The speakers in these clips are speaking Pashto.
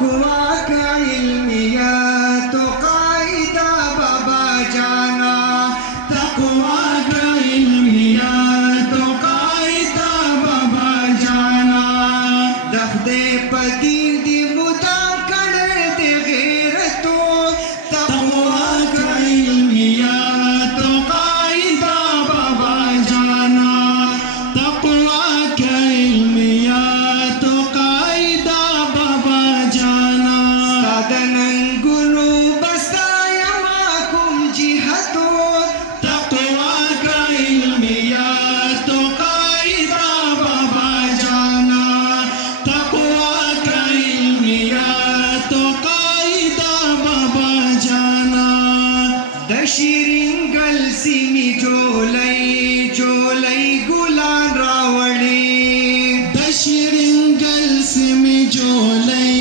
تقوا کا علمیت و قاعدہ بابا جانا تقوا کا علمیت و قاعدہ بابا جانا دخدے پدیر دی مدام کڑے دے غیرتو تقوا کا علمیت و قاعدہ بابا جانا تقوا کا علمیت و قاعدہ بابا جانا سادننگلو بستایا ماکم جہتو تقوا کا علمیت و قاعدہ بابا جانا تقوا کا علمیت و قاعدہ بابا جانا دشیرنگل سیمی جولئی گلان راوڑی دشیرنگل سیمی جولئی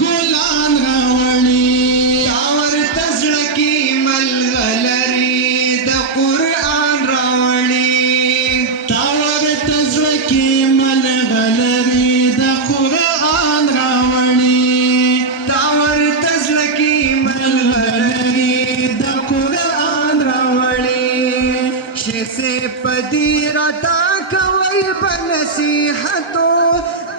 گلان راوڑی تاور تزڑکی ملغلری د قرآن راوڑی تاور تزڑکی ملغلری د قرآن راوڑی تاور تزڑکی ملغلری د قرآن راوڑی شیخ سے پدیر عطا کوئی بنصیحتو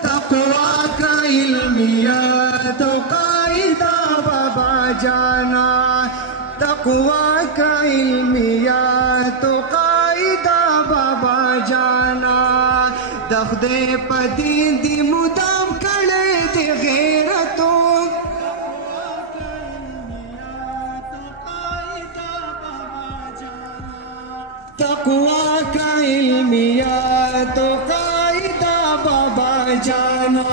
تقوا کا علمیت و قاعدہ بابا جانا تقوا کا علمیت و قاعدہ بابا جانا دخدے پدین دی مدام کڑے دی غیرتو تقوا کا علمیت و قاعدہ بابا جانا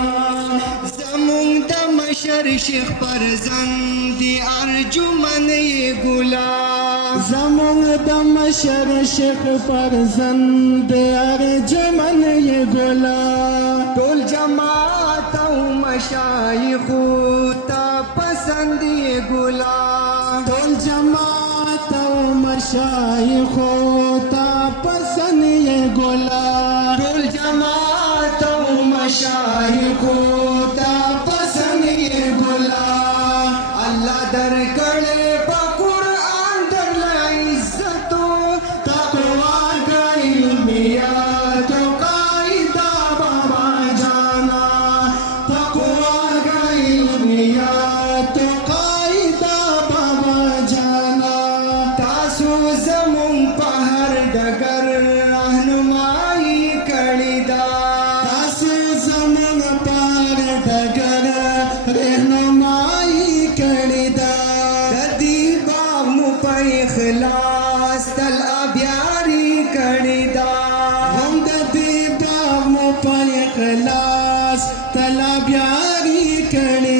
زمون د مشر شیخ فرزند ارجمن یہ گلا زمون د مشر شیخ فرزند ارجمن یہ گلا ټول جماعت او مشایخ تا پسند یہ گلا ټول جماعت او مشایخ تا پسند یہ گلا ټول جماعت او مشایخ تا پسند یہ گلا اللہ در کڑے پا قرآن در لعزتو تقوا کا علمیت و قاعدہ بابا جانا تقوا کا علمیت و قاعدہ بابا جانا تاسو زمون پہر ڈگر رہنمائی کڑی دا تاسو زمون پہر ڈگر رہنمائی کڑی دا ددی باغ مو پا اخلاص تل ابیاری کڑی دا ہم ددی باغ مو پا اخلاص تل ابیاری کڑی